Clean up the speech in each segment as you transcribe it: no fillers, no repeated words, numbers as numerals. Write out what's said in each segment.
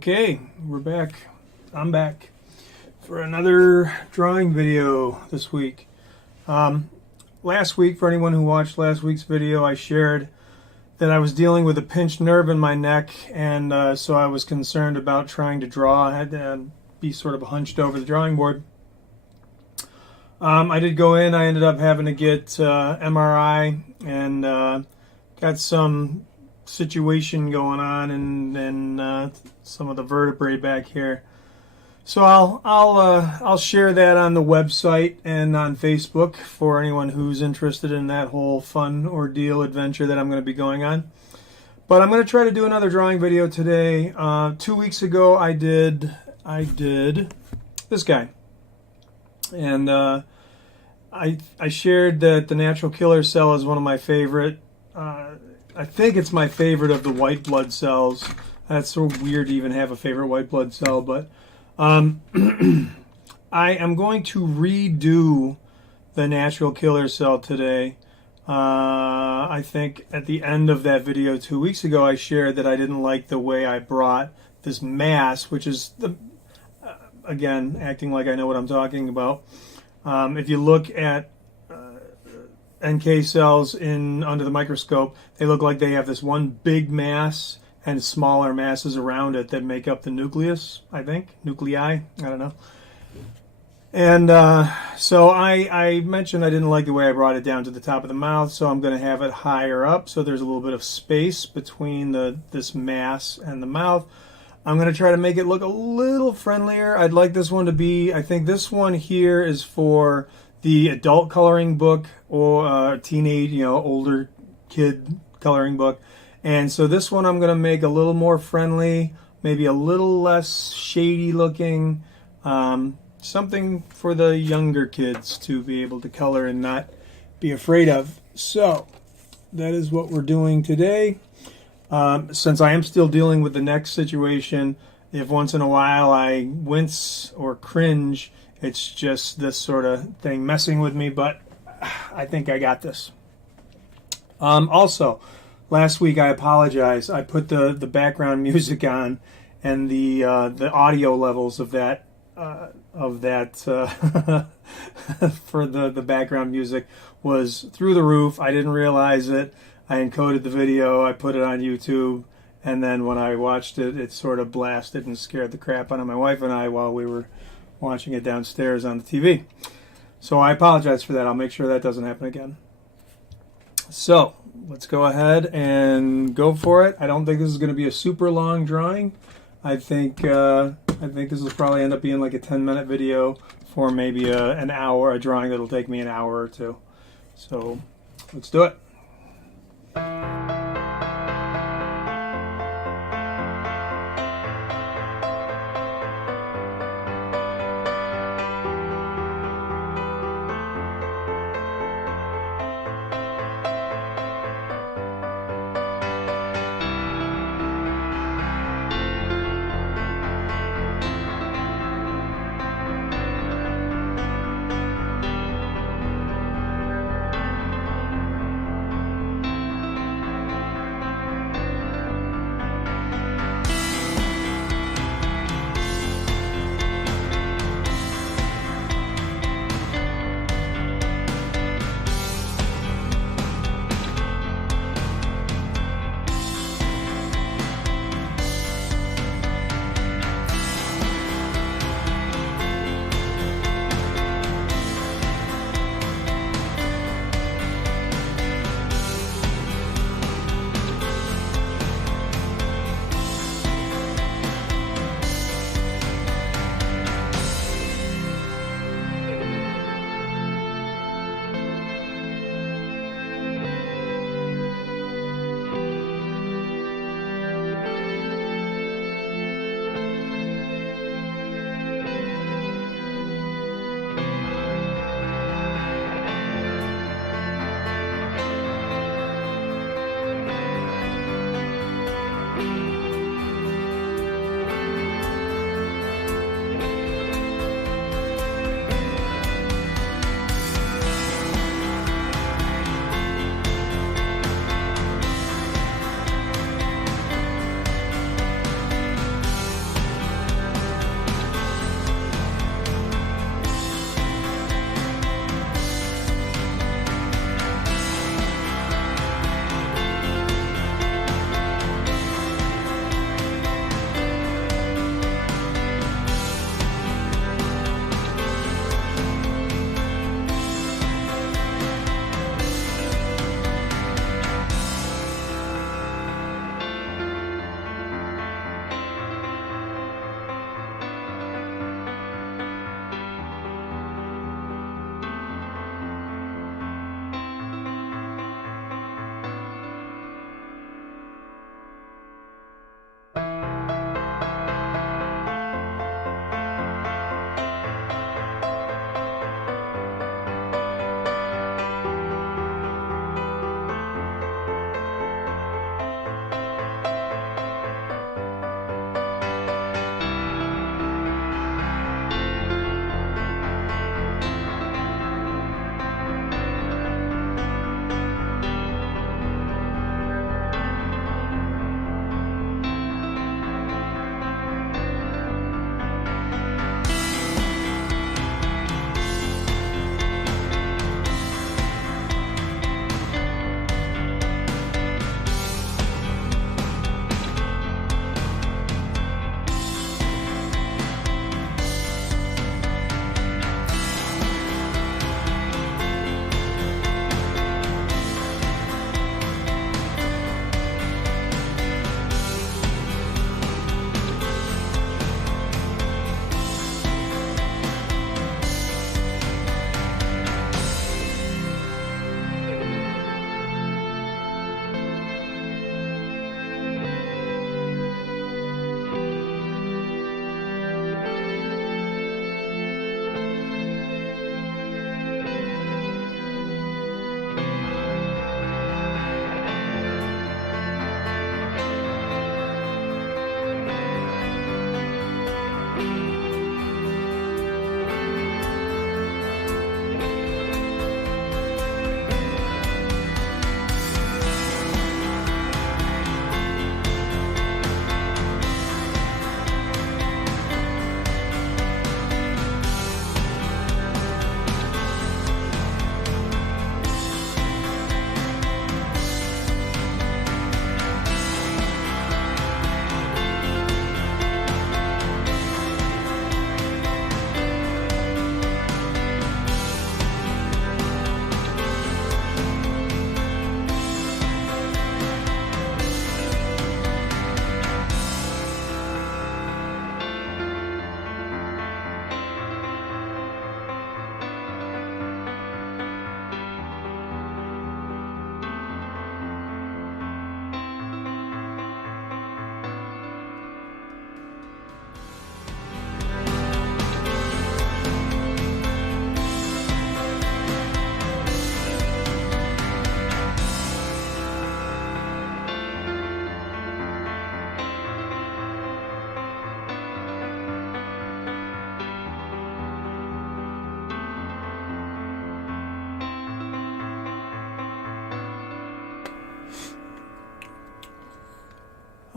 Okay, we're back. I'm back for another drawing video this week. Last week, for anyone who watched last week's video, I shared that I was dealing with a pinched nerve in my neck, and so I was concerned about trying to draw. I had to be sort of hunched over the drawing board. I did go in. I ended up having to get MRI and got some situation going on and some of the vertebrae back here. So I'll share that on the website and on Facebook for anyone who's interested in that whole fun ordeal adventure that I'm going to be going on. But I'm going to try to do another drawing video today. 2 weeks ago I did this guy, and I shared that the natural killer cell is one of my favorite. I think it's my favorite of the white blood cells. That's so weird to even have a favorite white blood cell, but I am going to redo the natural killer cell today. I think at the end of that video 2 weeks ago, I shared that I didn't like the way I brought this mass, which is, again, acting like I know what I'm talking about. If you look at NK cells under the microscope, they look like they have this one big mass and smaller masses around it that make up the nucleus, I think. Nuclei, I don't know. And so I mentioned I didn't like the way I brought it down to the top of the mouth, so I'm going to have it higher up so there's a little bit of space between this mass and the mouth. I'm going to try to make it look a little friendlier. I'd like this one to be, I think this one here is for the adult coloring book or teenage, older kid coloring book. And so this one I'm going to make a little more friendly, maybe a little less shady looking, something for the younger kids to be able to color and not be afraid of. So that is what we're doing today. Since I am still dealing with the neck situation, if once in a while I wince or cringe, it's just this sort of thing messing with me, but I think I got this. Also, last week I apologize. I put the background music on, and the audio levels of that for the background music was through the roof. I didn't realize it. I encoded the video, I put it on YouTube, and then when I watched it, it sort of blasted and scared the crap out of my wife and I while we were watching it downstairs on the TV. So I apologize for that. I'll make sure that doesn't happen again. So let's go ahead and go for it. I don't think this is going to be a super long drawing. I think this will probably end up being like a 10-minute video for maybe an hour, a drawing that'll take me an hour or two. So let's do it.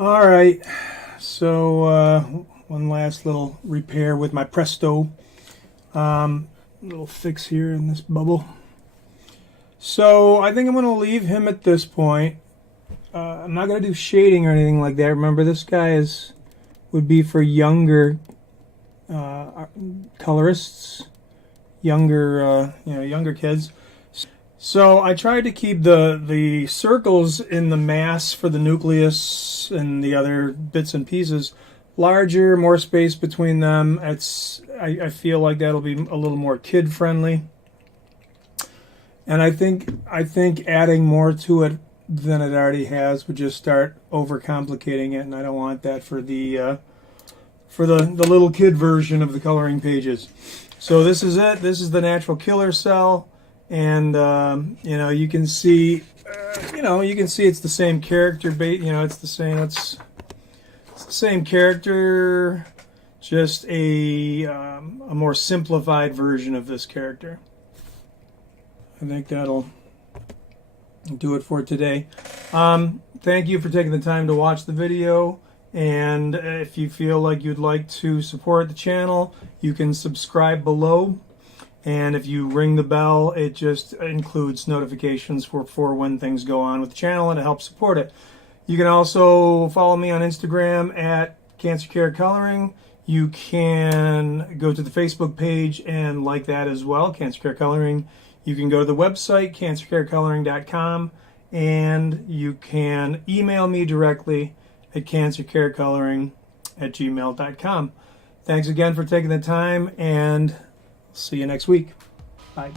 All right, so one last little repair with my Presto. Little fix here in this bubble. So I think I'm going to leave him at this point. I'm not going to do shading or anything like that. Remember, this guy would be for younger colorists, younger kids. So I tried to keep the circles in the mass for the nucleus and the other bits and pieces larger, more space between them. I feel like that'll be a little more kid friendly. And I think adding more to it than it already has would just start overcomplicating it, and I don't want that for the little kid version of the coloring pages. So this is it. This is the natural killer cell. And you can see, it's the same character. It's the same character, just a more simplified version of this character. I think that'll do it for today. Thank you for taking the time to watch the video. And if you feel like you'd like to support the channel, you can subscribe below. And if you ring the bell, it just includes notifications for when things go on with the channel, and it helps support it. You can also follow me on Instagram at Cancer Care Coloring. You can go to the Facebook page and like that as well, Cancer Care Coloring. You can go to the website, cancercarecoloring.com, and you can email me directly at cancercarecoloring@gmail.com. Thanks again for taking the time, and see you next week. Bye.